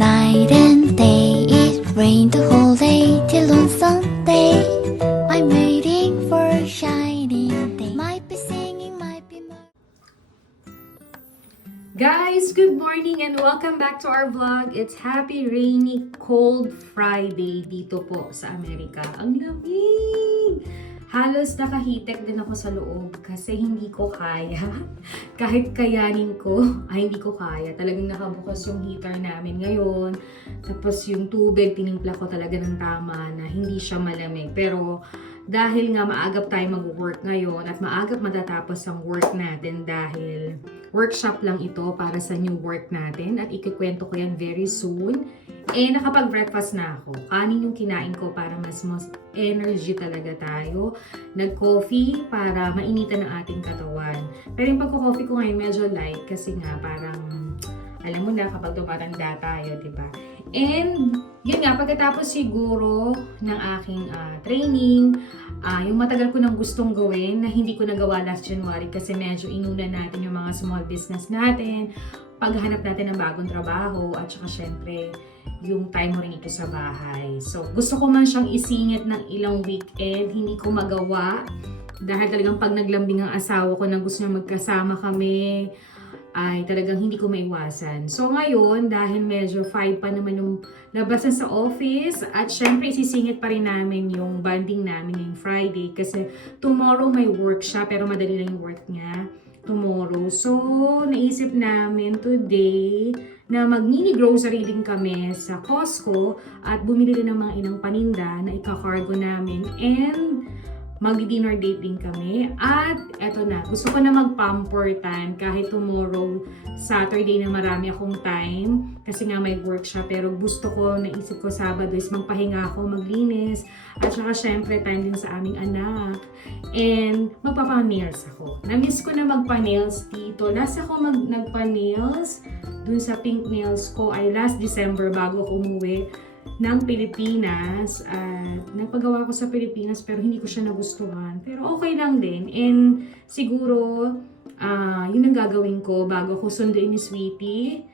night and day. It rained the whole day till on Sunday. I'm waiting for a shining day. Might be singing, might be. Guys, good morning and welcome back to our vlog. It's happy, rainy, cold Friday dito po sa Amerika. Ang lamig! Halos nakahitek din ako sa loob kasi hindi ko kaya. Kahit kayanin ko, hindi ko kaya. Talagang nakabukas yung heater namin ngayon. Tapos yung tubig, tinimpla ko talaga ng tama na hindi siya malamig. Pero dahil nga maagap tayo mag-work ngayon at maagap matatapos ang work natin dahil workshop lang ito para sa new work natin at ikikwento ko yan very soon. Nakapag-breakfast na ako. Kanin yung kinain ko para mas energy talaga tayo. Nag-coffee para mainitan ang ating katawan. Pero yung pagko-coffee ko ngayon medyo light kasi nga parang, alam mo na kapag tumatanda tayo, diba? And yun nga, pagkatapos siguro ng aking training, yung matagal ko nang gustong gawin na hindi ko nagawa last January kasi medyo inuna natin yung mga small business natin, paghahanap natin ng bagong trabaho at saka syempre yung time mo rin ito sa bahay. So gusto ko man siyang isingit ng ilang weekend, hindi ko magawa dahil talagang pag naglambing ang asawa ko na gusto niya magkasama kami ay talagang hindi ko maiwasan. So ngayon, dahil medyo 5 pa naman yung labasan sa office at syempre isisingit pa rin namin yung banding namin yung Friday kasi tomorrow may workshop pero madali lang yung work niya tomorrow. So naisip namin today na mag-mini grocery din kami sa Costco at bumili din ng mga inang paninda na ika-cargo namin and mag-dinner date din kami. At eto na, gusto ko na mag-pamper time kahit tomorrow, Saturday na marami akong time kasi nga may workshop. Pero gusto ko, naisip ko Sabado is magpahinga ako, maglinis at saka syempre time din sa aming anak. And magpapa-nails ako. Na-miss ko na magpa-nails dito. Last ako nagpa-nails dun sa pink nails ko ay last December bago ako umuwi ng Pilipinas at nagpagawa ko sa Pilipinas pero hindi ko siya nagustuhan. Pero okay lang din and siguro yun ang gagawin ko bago ako sunduin ni Sweetie.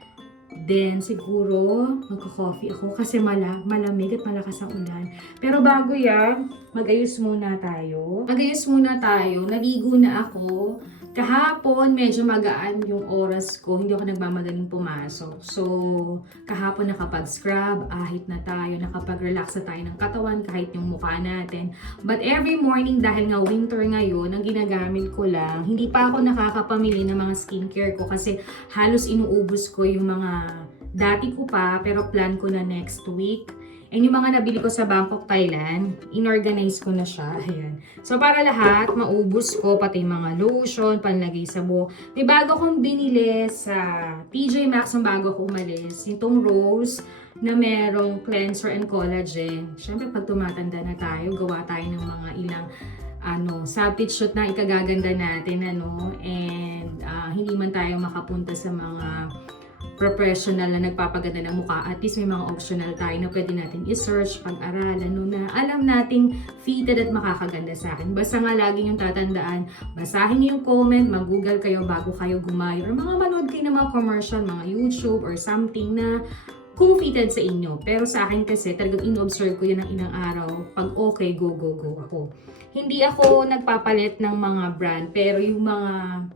Then siguro magka-coffee ako kasi malamig at malakas ang ulan. Pero bago yan, mag-ayos muna tayo. Naligo na ako. Kahapon, medyo magaan yung oras ko. Hindi ako nagmamadaling pumasok. So, kahapon nakapag-scrub, ahit na tayo, nakapag-relax na tayo ng katawan, kahit yung mukha natin. But every morning, dahil nga winter ngayon, ang ginagamit ko lang, hindi pa ako nakakapamili ng mga skincare ko kasi halos inuubos ko yung mga dati ko pa, pero plan ko na next week. And yung mga nabili ko sa Bangkok, Thailand, inorganize ko na siya. Ayan. So, para lahat, maubos ko, pati mga lotion, panlagay sa buhok. May bago akong binili sa TJ Maxx ng bago ako umalis. Itong Rose na merong cleanser and collagen. Siyempre, pag tumatanda na tayo, gawa tayo ng mga ilang substitute na ikagaganda natin. And hindi man tayo makapunta sa mga professional na nagpapaganda ng mukha, at least may mga optional tayo na pwede natin i-search, pag-aralan, na alam nating fitted at makakaganda sa akin. Basta nga lagi yung tatandaan, basahin niyo yung comment, mag-google kayo bago kayo gumayo, or mga manood kayo ng mga commercial, mga YouTube or something na kung fitted sa inyo. Pero sa akin kasi, talagang in-observe ko yun ng ilang araw. Pag okay, go ako. Hindi ako nagpapalit ng mga brand, pero yung mga,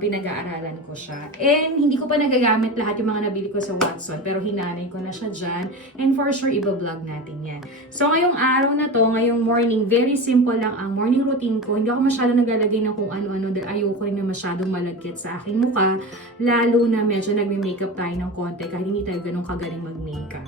pinag-aaralan ko siya. And hindi ko pa nagagamit lahat yung mga nabili ko sa Watson, pero hinanay ko na siya dyan. And for sure, iba-vlog natin yan. So, ngayong araw na to, ngayong morning, very simple lang ang morning routine ko. Hindi ako masyado naglalagay ng kung ano-ano dahil ayoko rin na masyadong malagkit sa aking mukha. Lalo na medyo nagme-makeup tayo ng konti kahit hindi tayo ganun kagaling mag-makeup.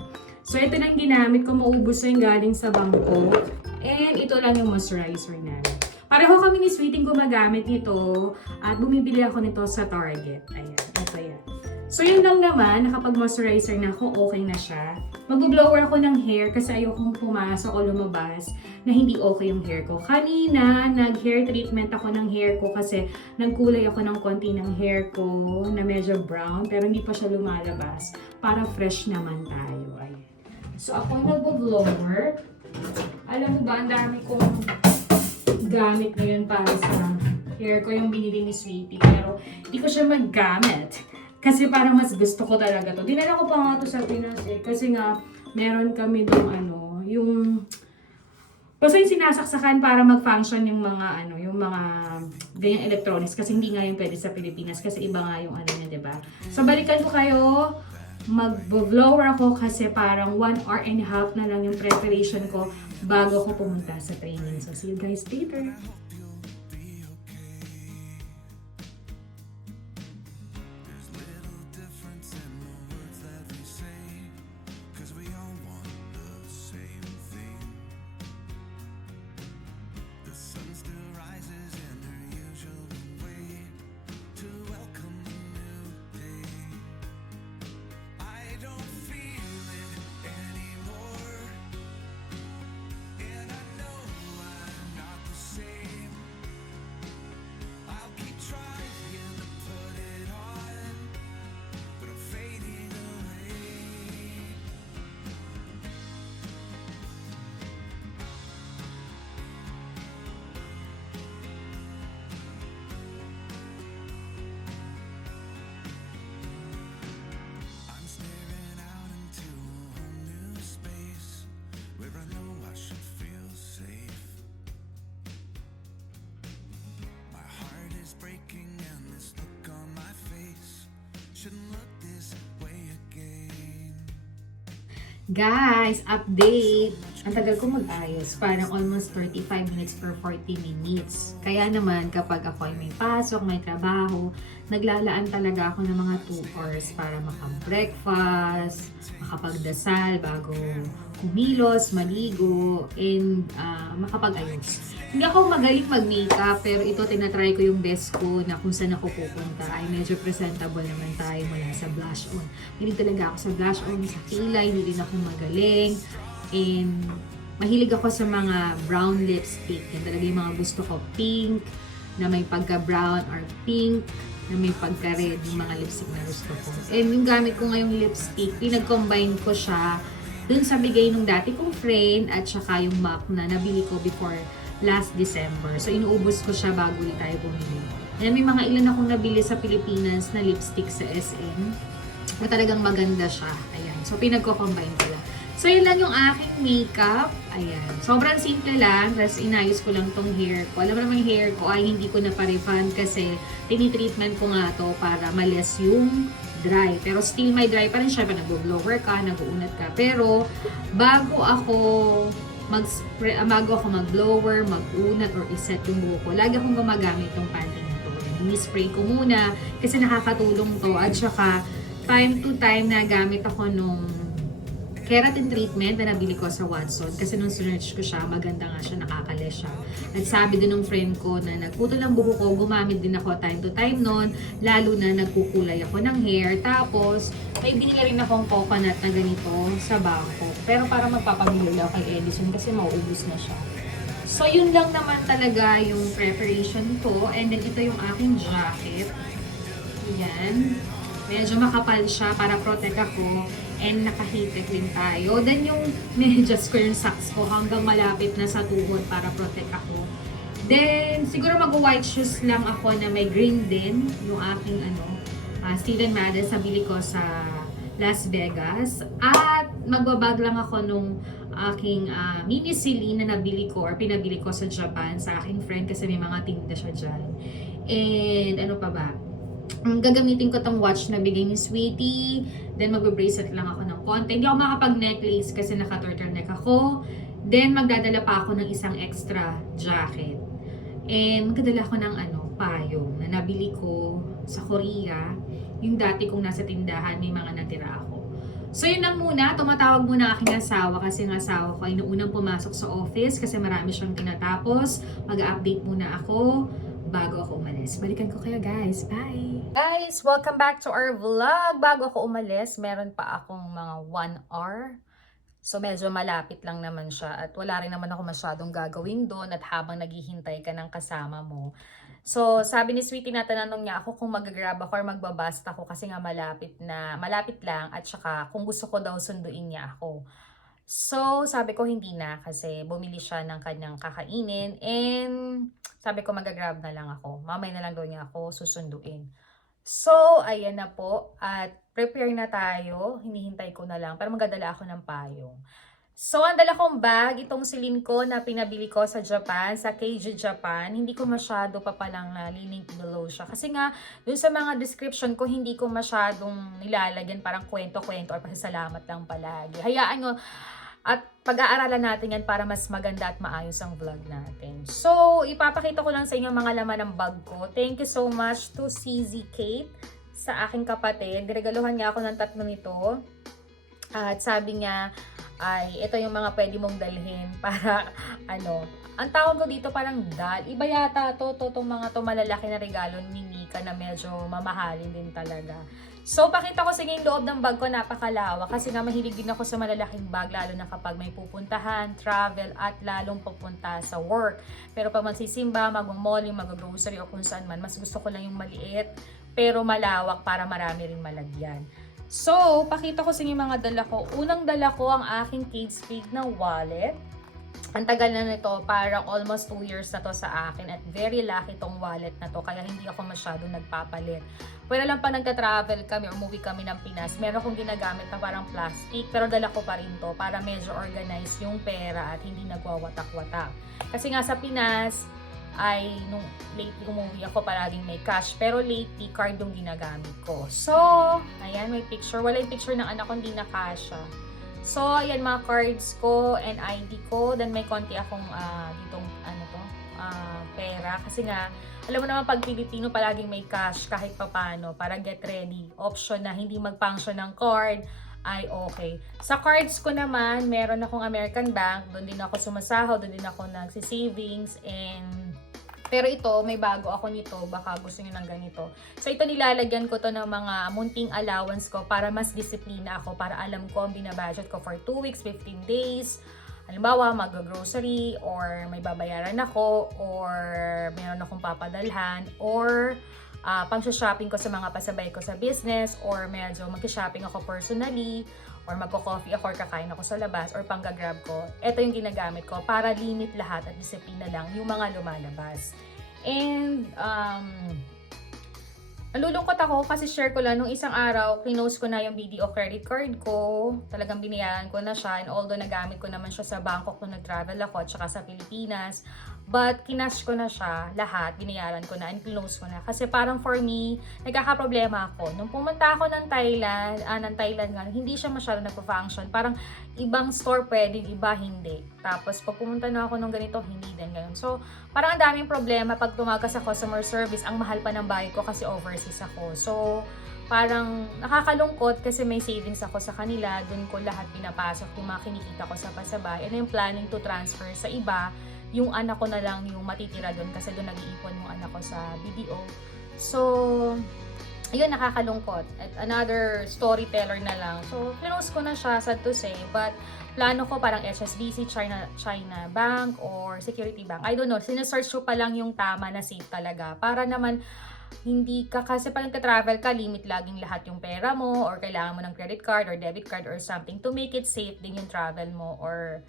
So, ito lang ginamit ko. Maubos na yung galing sa Bangkok. And ito lang yung moisturizer namin. Pareho kami ni Sweeting gumagamit nito. At bumibili ako nito sa Target. Ayan, ito yan. So, yun lang naman. Nakapag-moisturizer na ako. Okay na siya. Mag-blower ako ng hair kasi ayokong pumasok o lumabas na hindi okay yung hair ko. Kanina, nag-hair treatment ako ng hair ko kasi nagkulay ako ng konti ng hair ko na medyo brown pero hindi pa siya lumalabas para fresh naman tayo. Ayan. So, ako nag-blower. Alam mo ba, ang dami kong gamit ngayon para sa hair ko, yung binili ni Sweetie. Pero, hindi ko siya maggamit. Kasi parang mas gusto ko talaga to. Dinala ko pa nga to sa Pinas eh. Kasi nga, meron kami dong ano, yung basta yung sinasaksakan para mag-function yung mga ano, yung mga ganyang electronics kasi hindi nga yung pwede sa Pilipinas kasi iba nga yung ano niya, 'di ba? So balikan ko kayo, mag-blower ako kasi parang 1 hour and a half na lang yung preparation ko bago ako pumunta sa training. So see you guys later. Guys, update! Ang tagal ko mag-ayos. Parang almost 35 minutes per 40 minutes. Kaya naman, kapag ako ay may pasok, may trabaho, naglalaan talaga ako ng mga 2 hours para makapag-breakfast, makapagdasal bago kumilos, maligo, and makapag-ayos. Hindi ako magaling mag-makeup, pero ito tinatry ko yung best ko na kung saan ako pupunta ay medyo presentable naman tayo mula sa blush on. Hindi talaga ako sa blush on, sa kilay, hindi din ako magaling. And mahilig ako sa mga brown lipstick. Yan talaga yung mga gusto ko. Pink, na may pagka-brown, or pink, na may pagka-red, yung mga lipstick na gusto ko. And yung gamit ko ngayong lipstick, pinag-combine ko siya dun sa bigay nung dati kong friend at saka yung MAC na nabili ko before last December. So, inuubos ko siya bago ulit tayo bumili. Ayan, may mga ilan akong nabili sa Pilipinas na lipstick sa SM. Na talagang maganda siya. Ayan. So, pinagko-combine ko lang. So, yun lang yung aking makeup. Ayan. Sobrang simple lang. Tapos, inayos ko lang tong hair ko. Alam mo naman yung hair ko ay hindi ko na pa-refund kasi tinitreatment ko nga to para males yung dry. Pero still may dry pa rin siya. Nag-blower ka, nag-uunat ka. Pero, bago ako mag-blower, mag-unat, or iset yung buhok ko, lagi akong gumagamit ng panty na to. Ini-spray ko muna kasi nakakatulong to. At saka, time to time na gamit ako nung keratin treatment na nabili ko sa Watson kasi nung sinerch ko siya, maganda nga siya, nakakales siya. At sabi din ng friend ko na nagputol ang buhok ko, gumamit din ako time to time nun, lalo na nagkukulay ako ng hair. Tapos, may binili rin akong coconut na ganito sa Bangkok. Pero para magpapamili ako kay Edison kasi mauubos na siya. So, yun lang naman talaga yung preparation ko. And then, ito yung aking jacket. Yan. Medyo makapal siya para protect ako. And naka-heated din tayo. Then yung medyas ko, yung socks ko hanggang malapit na sa tuhod para protect ako. Then siguro mag-white shoes lang ako na may green din. Yung aking Steven Madden sa bili ko sa Las Vegas. At magbabag lang ako nung aking mini Celine na nabili ko or pinabili ko sa Japan sa aking friend kasi may mga tinda siya dyan. And ano pa ba? Gagamitin ko tong watch na bigay ni Sweetie. Then magbe-bracelet lang ako ng konti. Hindi ako makapag-necklace kasi naka-turtleneck ako. Then magdadala pa ako ng isang extra jacket. And magdadala ako ng payong na nabili ko sa Korea. Yung dati kong nasa tindahan, may mga natira ako. So yun lang muna, tumatawag muna aking asawa kasi ang asawa ko ay noonang pumasok sa office kasi marami siyang tinatapos. Mag-update muna ako bago ako umalis. Balikan ko kayo guys. Bye! Guys, welcome back to our vlog. Bago ako umalis, meron pa akong mga 1 hour. So medyo malapit lang naman siya at wala rin naman ako masyadong gagawin doon at habang naghihintay ka ng kasama mo. So sabi ni Sweetie na tanong niya ako kung mag-grab ako or magbabasta ako kasi nga malapit lang at saka kung gusto ko daw sunduin niya ako. So, sabi ko hindi na kasi bumili siya ng kanyang kakainin and sabi ko mag-grab na lang ako. Mamay na lang daw niya ako susunduin. So, ayan na po. At prepare na tayo. Hinihintay ko na lang para magdadala ako ng payong. So, ang dala kong bag, itong silin ko na pinabili ko sa Japan, sa KG Japan. Hindi ko masyado pa palang link below siya. Kasi nga, dun sa mga description ko, hindi ko masyadong nilalagyan parang kwento-kwento or pasasalamat lang palagi. Hayaan nyo, at pag-aaralan natin yan para mas maganda at maayos ang vlog natin. So, ipapakita ko lang sa inyo mga laman ng bag ko. Thank you so much to CZ Kate sa aking kapatid. Diregaluhan niya ako ng 3 nito. At sabi niya, ay ito yung mga pwede mong dalhin para ang tawag ko dito parang iba yata tong mga to malalaki na regalo ni Mika na medyo mamahalin din talaga. So pakita ko sa inyo yung loob ng bag ko, napakalawak kasi nga mahilig din ako sa malalaking bag lalo na kapag may pupuntahan, travel at lalong pupunta sa work. Pero pag magsisimba, magmamall, mag-grocery o kung saan man, mas gusto ko lang yung maliit pero malawak para marami rin malagyan. So, pakita ko sa inyo mga dala ko. Unang dala ko ang aking Kate Spade na wallet. Ang tagal na nito, parang almost 2 years na to sa akin at very lucky tong wallet na to kaya hindi ako masyado nagpapalit. Pero lang pa nagta-travel kami, umuwi kami ng Pinas, meron akong ginagamit na parang plastic pero dala ko pa rin to para medyo organize yung pera at hindi nagwawatak-watak. Kasi nga sa Pinas, ay nung lately umuwi ako palaging may cash pero lately card yung ginagamit ko. So, ayan may picture. Wala yung picture ng anak ko, hindi na kasha. So, ayan mga cards ko and ID ko. Then may konti akong ditong pera. Kasi nga, alam mo naman pag Pilipino palaging may cash kahit papano para get ready. Option na hindi mag-function ng card ay okay. Sa cards ko naman, meron akong American Bank. Doon din ako sumasahod, doon din ako nagsi-savings and pero ito, may bago ako nito. Baka gusto nyo ng ganito. So, ito nilalagyan ko to ng mga munting allowance ko para mas disiplina ako. Para alam ko ang binabudget ko for 2 weeks, 15 days. Halimbawa, mag-grocery or may babayaran ako or meron akong papadalhan or pang-shopping ko sa mga pasabay ko sa business or medyo mag-shopping ako personally or magko-coffee ako or kakain ako sa labas or pang-grab ko. Ito yung ginagamit ko para limit lahat at disiplina lang yung mga lumalabas. And nalulungkot ako kasi share ko lang nung isang araw, close ko na yung BDO credit card ko. Talagang binayaran ko na siya and although nagamit ko naman siya sa Bangkok nung nag-travel ako at saka sa Pilipinas. But kinash ko na siya lahat, binayaran ko na and close ko na. Kasi parang for me, nagkakaproblema ako. Nung pumunta ako ng Thailand nga, hindi siya masyado nagpo-function. Parang ibang store pwedeng, iba hindi. Tapos pag pumunta na ako ng ganito, hindi din ganun. So, parang ang daming problema pag tumaga sa customer service, ang mahal pa ng bayad ko kasi overseas ako. So, parang nakakalungkot kasi may savings ako sa kanila. Doon ko lahat pinapasok yung mga kinikita ko sa pasabay. And I'm planning to transfer sa iba. Yung anak ko na lang yung matitira doon kasi doon nag-iipon yung anak ko sa BDO. So, ayun, nakakalungkot. At another storyteller na lang. So, close ko na siya, sad to say. But, plano ko parang HSBC, China Bank, or Security Bank. I don't know. Sinesearch ko pa lang yung tama na safe talaga. Para naman, hindi ka, kasi pag nagka-travel ka, limit laging lahat yung pera mo, or kailangan mo ng credit card, or debit card, or something to make it safe din yung travel mo, or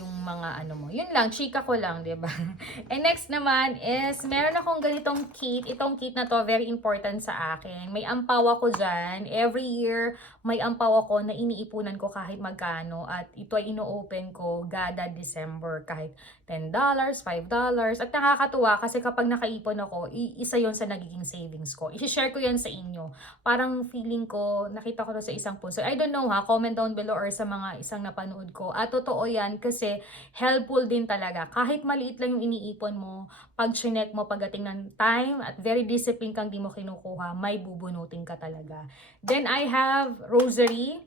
yung mga mo. Yun lang, chika ko lang, diba? And next naman is, meron akong ganitong kit. Itong kit na to, very important sa akin. May ampaw ako dyan. Every year, may ampaw ako na iniipunan ko kahit magkano. At ito ay ino-open ko gada December. Kahit $10, $5. At nakakatuwa kasi kapag nakaipon ako, isa yon sa nagiging savings ko. I-share ko yan sa inyo. Parang feeling ko, nakita ko to sa isang post. So, I don't know ha, comment down below or sa mga isang napanood ko. At totoo yan kasi helpful din talaga. Kahit maliit lang yung iniipon mo, pag chinek mo pagdating ng time at very disciplined kang di mo kinukuha, may bubunutin ka talaga. Then I have rosary.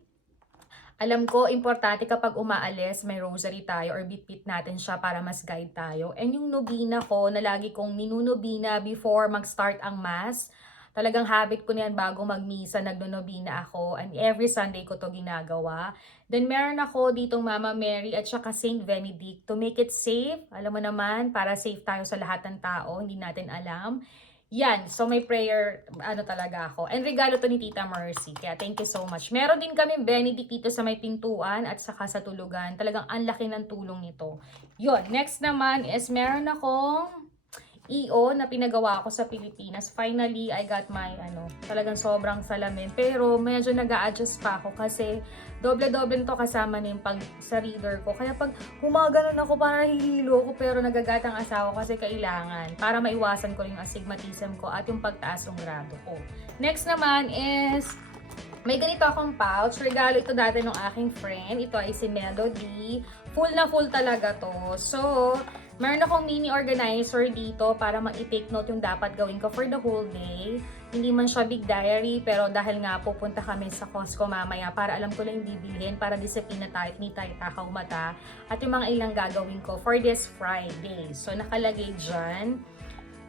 Alam ko, importante kapag umaalis, may rosary tayo or bitbit natin siya para mas guide tayo. And yung nobina ko, na lagi kong ninunobina before mag-start ang mass, talagang habit ko niyan bago magmisa, nagnonobina ako. And every Sunday ko to ginagawa. Then meron ako ditong Mama Mary at saka Saint Benedict to make it safe. Alam mo naman, para safe tayo sa lahat ng tao, hindi natin alam. Yan, so may prayer, talaga ako. And regalo to ni Tita Mercy, kaya thank you so much. Meron din kami Benedict dito sa may pintuan at saka sa tulugan. Talagang ang laki ng tulong nito. Yun, next naman is meron akong EO na pinagawa ko sa Pilipinas. Finally, I got my talagang sobrang salamin. Pero medyo nag-a-adjust pa ako kasi doble-doble to kasama na yung pag sa reader ko. Kaya pag gumaganon ako, parang nahihilo ako pero nagagat ang asawa kasi kailangan para maiwasan ko yung astigmatism ko at yung pagtaas ng grado ko. Next naman is may ganito akong pouch. Regalo ito dati ng aking friend. Ito ay si Melody. Full na full talaga to. So, meron akong mini organizer dito para mag-take note yung dapat gawin ko for the whole day. Hindi man siya big diary, pero dahil nga pupunta kami sa Costco mamaya para alam ko lang yung bibilhin, para disiplina tayo, hindi tayo takaw mata. At yung mga ilang gagawin ko for this Friday. So, nakalagay dyan.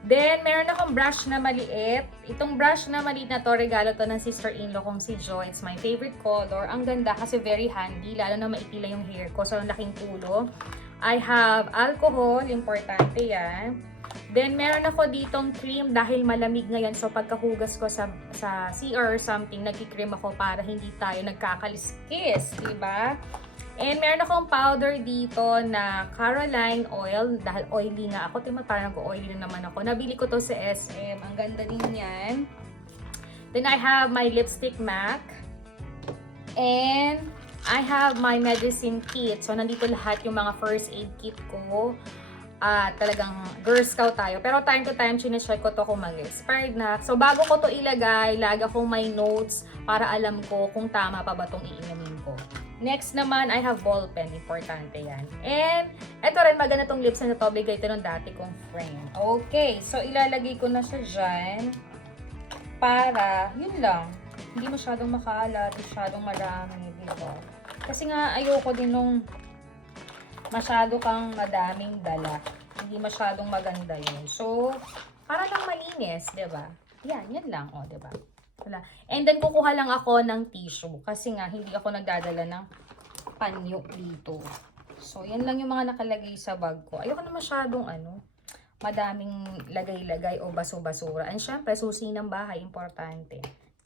Then, meron akong brush na maliit. Itong brush na maliit na to, regalo to ng sister-in-law kong si Jo. It's my favorite color. Ang ganda kasi very handy, lalo na maitila yung hair ko. So, ang laking tulo. I have alcohol, importante yan. Then, meron ako ditong cream dahil malamig ngayon. So, pagkahugas ko sa CR or something, nagkikream ako para hindi tayo nagkakaliskis, diba? And meron akong powder dito na Caroline oil. Dahil oily nga ako, parang nag-oily na naman ako. Nabili ko to sa SM. Ang ganda din yan. Then, I have my lipstick MAC. And I have my medicine kit. So, nandito lahat yung mga first aid kit ko. Talagang Girl Scout tayo. Pero time to time, chinecheck ko to kung mag-expired na. So, bago ko to ilagay, lagi akong may notes para alam ko kung tama pa ba itong iinumin ko. Next naman, I have ball pen. Importante yan. And, eto rin, maganda tong lips na ito. Bigay ito ng dati kong friend. Okay, so ilalagay ko na siya dyan. Para, yun lang. Hindi masyadong makalat, masyadong marami, diba? Kasi nga, ayoko din nung masyado kang madaming dala. Hindi masyadong maganda yun. So, para lang malinis, diba? Yan lang, diba? Wala. And then, kukuha lang ako ng tissue. Kasi nga, hindi ako nagdadala ng panyo dito. So, yan lang yung mga nakalagay sa bag ko. Ayoko na masyadong, madaming lagay-lagay o baso-basura. And syempre, susi ng bahay, importante.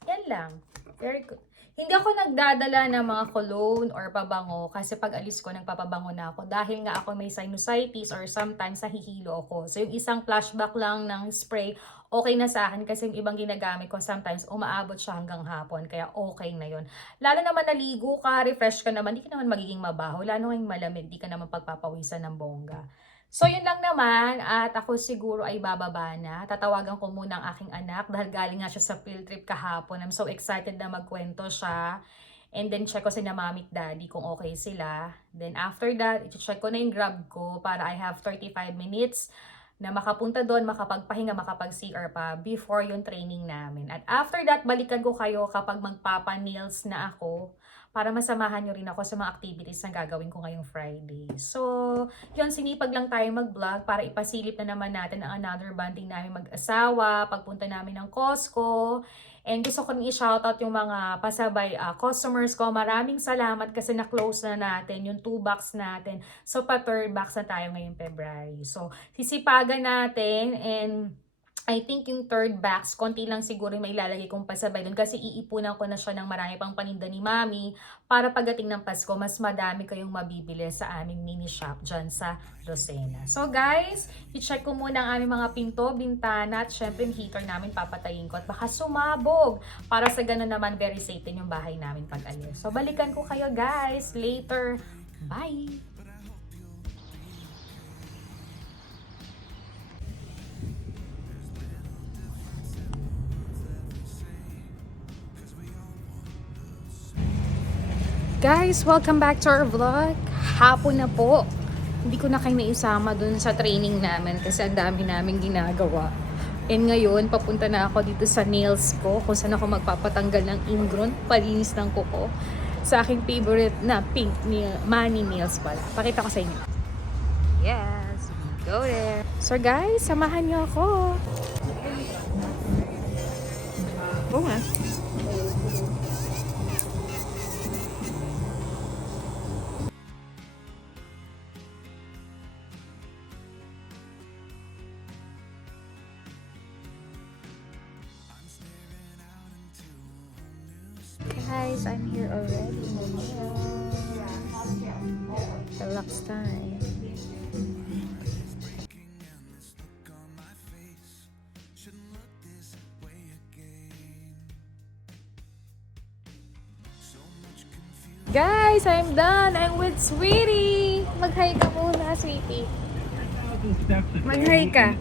Yan lang. Very good. Hindi ako nagdadala ng mga cologne or pabango kasi pag alis ko, nagpapabango na ako. Dahil nga ako may sinusitis or sometimes nahihilo ako. So, yung isang flashback lang ng spray, okay na sa akin kasi yung ibang ginagamit ko sometimes umaabot siya hanggang hapon. Kaya okay na yun. Lalo naman naligo ka, refresh ka naman, di ka naman magiging mabaho. Lalo ngayong malamig, di ka naman pagpapawisan ng bongga. So, yun lang naman at ako siguro ay bababa na. Tatawagan ko muna ang aking anak dahil galing nga siya sa field trip kahapon. I'm so excited na magkwento siya. And then, check ko si na mami at daddy kung okay sila. Then, after that, i-check ko na yung grab ko para I have 35 minutes na makapunta doon, makapagpahinga, makapag-CR pa before yung training namin. At after that, balikan ko kayo kapag magpapa-nails na ako para masamahan nyo rin ako sa mga activities na gagawin ko ngayong Friday. So, yun, sinipag lang tayo mag-vlog para ipasilip na naman natin ang another bonding namin mag-asawa, pagpunta namin ng Costco. And gusto ko rin i-shoutout yung mga pasabay customers ko. Maraming salamat kasi na-close na natin yung 2 box natin. So, pa-3rd box na tayo ngayong February. So, sisipagan natin and I think yung 3rd box, konti lang siguro may ilalagay kong pasabay doon kasi iipunan ko na siya ng marami pang paninda ni Mami para pagdating ng Pasko, mas madami kayong mabibili sa aming mini shop dyan sa Lucena. So guys, i-check ko muna ang aming mga pinto, bintana at syempre yung heater namin papatayin ko at baka sumabog para sa ganun naman very safe din yung bahay namin pag alis. So balikan ko kayo guys later. Bye! Guys, welcome back to our vlog. Hapon na po. Hindi ko na kayo naisama dun sa training namin kasi ang dami namin ginagawa. And ngayon, papunta na ako dito sa nails ko kung saan ako magpapatanggal ng ingrown, palinis ng kuko. Sa aking favorite na pink nail, Mani nails pala. Pakita ko sa inyo. Yes, go there. So guys, samahan niyo ako. Oo nga. Guys, I'm here already. Relax time. Guys, I'm done. I'm with Sweetie. Mag-hi ka muna, Sweetie. Mag-hi ka.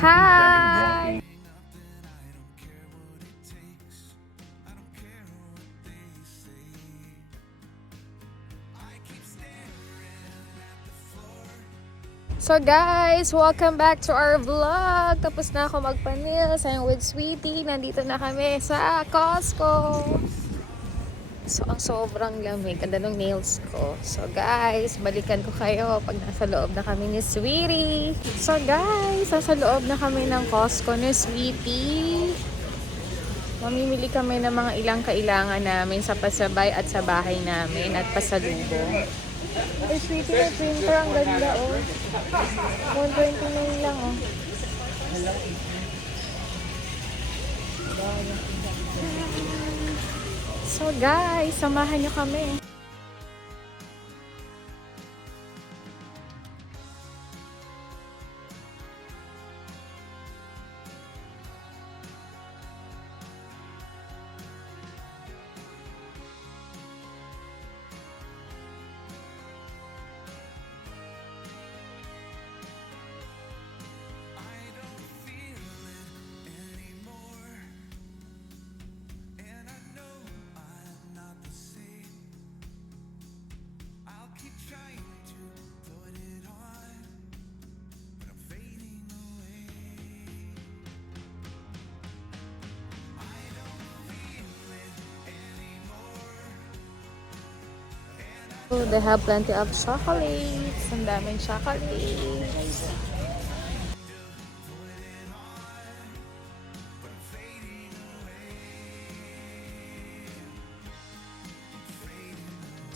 Hi! So guys, welcome back to our vlog. Tapos na ako magpa-nails. I'm with Sweetie. Nandito na kami sa Costco. So, ang sobrang lamig. Ganda ng nails ko. So guys, balikan ko kayo pag nasa loob na kami ni Sweetie. So guys, nasa loob na kami ng Costco ni Sweetie. Mamimili kami ng mga ilang kailangan namin sa pasabay at sa bahay namin at pasalubong. Ay, Sweetie, may printer. Ang ganda, oh. 129 lang, oh. So, guys, samahan nyo kami. So, they have plenty of chocolates. Ang daming chocolates.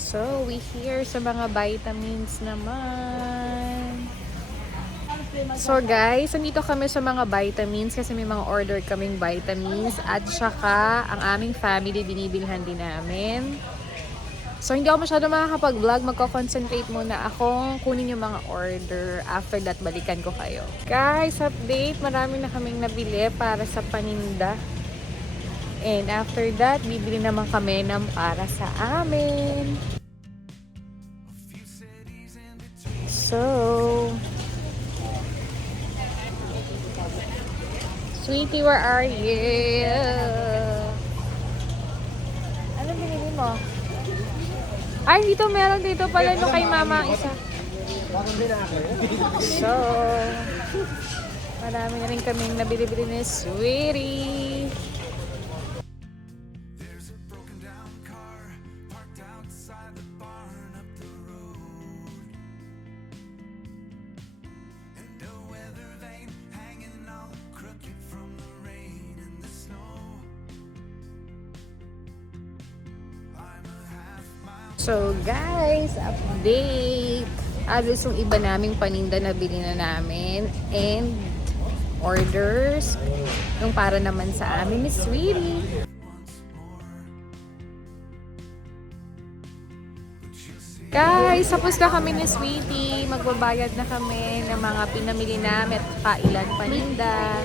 So, we here sa mga vitamins naman. So guys, nandito kami sa mga vitamins kasi may mga order kaming vitamins at saka ang aming family binibilhan din namin. So, hindi ako masyado makakapag-vlog. Magko-concentrate muna akong kunin yung mga order. After that, balikan ko kayo. Guys, update. Marami na kaming nabili para sa paninda. And after that, bibili naman kami ng para sa amin. So, Sweetie, where are you? Ano binili mo? Ay, dito meron dito pala no kay mama ang isa. So, marami na rin kaming nabili-bili ni Sweetie. So guys, update! Alos yung iba naming paninda na bili na namin and orders yung para naman sa amin ni Sweetie. Guys, tapos na kami ni Sweetie. Magbabayad na kami ng mga pinamili namin at kailan paninda.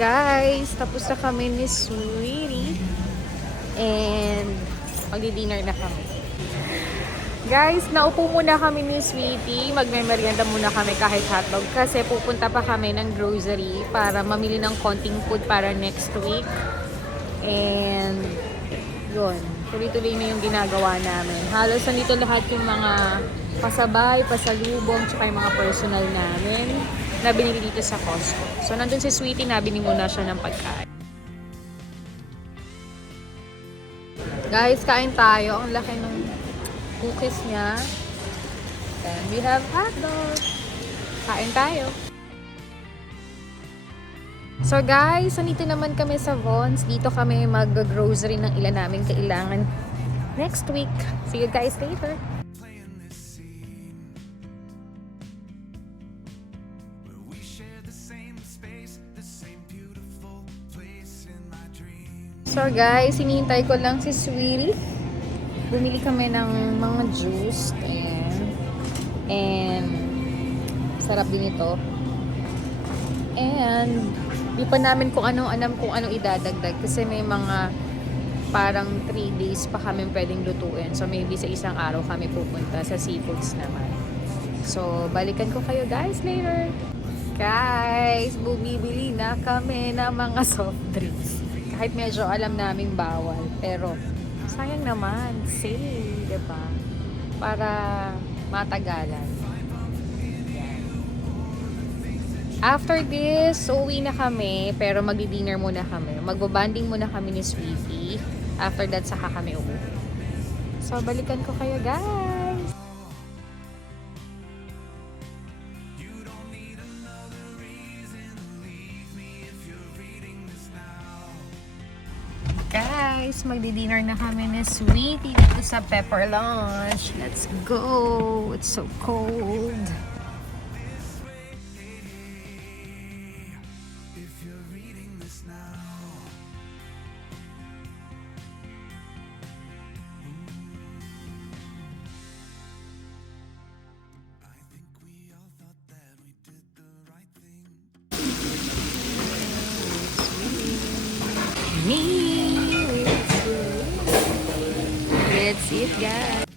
Guys, tapos na kami ni Sweetie. And magdi-dinner na kami. Guys, naupo muna kami ni Sweetie. Magme-merienda muna kami kahit hotdog kasi pupunta pa kami ng grocery para mamili ng konting food para next week. And yun, tuloy-tuloy na yung ginagawa namin. Halos nandito lahat yung mga pasabay, pasalubong, tsaka yung mga personal namin na binili dito sa Costco. So nandun si Sweetie, nabili muna siya ng pagkain. Guys, kain tayo. Ang laki ng cookies niya. And we have hotdog. Kain tayo. So guys, nandito naman kami sa Vons. Dito kami mag-grocery ng ilan namin kailangan next week. See you guys later. So guys, hinihintay ko lang si Sweetie. Bumili kami ng mga juice and sarap din ito. And di pa namin kung anong idadagdag kasi may mga parang 3 days pa kami pwedeng lutuin. So, maybe sa isang araw kami pupunta sa seafoods naman. So, balikan ko kayo guys later. Guys, bumibili na kami ng mga soft drinks. Kahit medyo alam naming bawal. Pero, sayang naman. Sale, diba? Para matagalan. After this, uwi na kami, pero magdi-dinner muna kami. Magbo-bonding muna kami ni Sweetie. After that, saka kami uuwi. So, balikan ko kayo, guys! Guys, magdi-dinner na kami ni Sweetie dito sa Pepper Lunch. Let's go! It's so cold. Let's eat, guys.